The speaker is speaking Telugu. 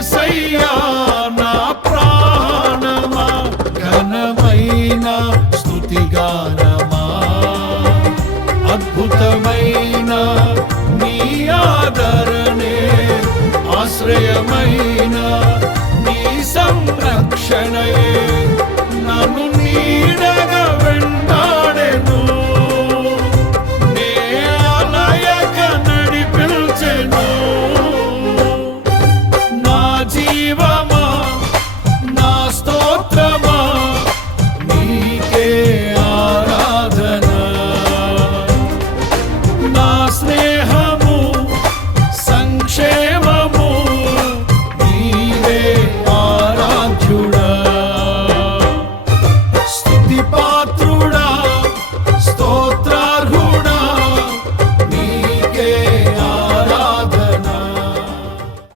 యేసయ్యా నా ప్రాణమా ఘనమైన స్తుతిగానమా అద్భుతమైన నీ ఆదరణే ఆశ్రయమైన నీ సంరక్షణయే నన్ను నీడగా వెంటాడెను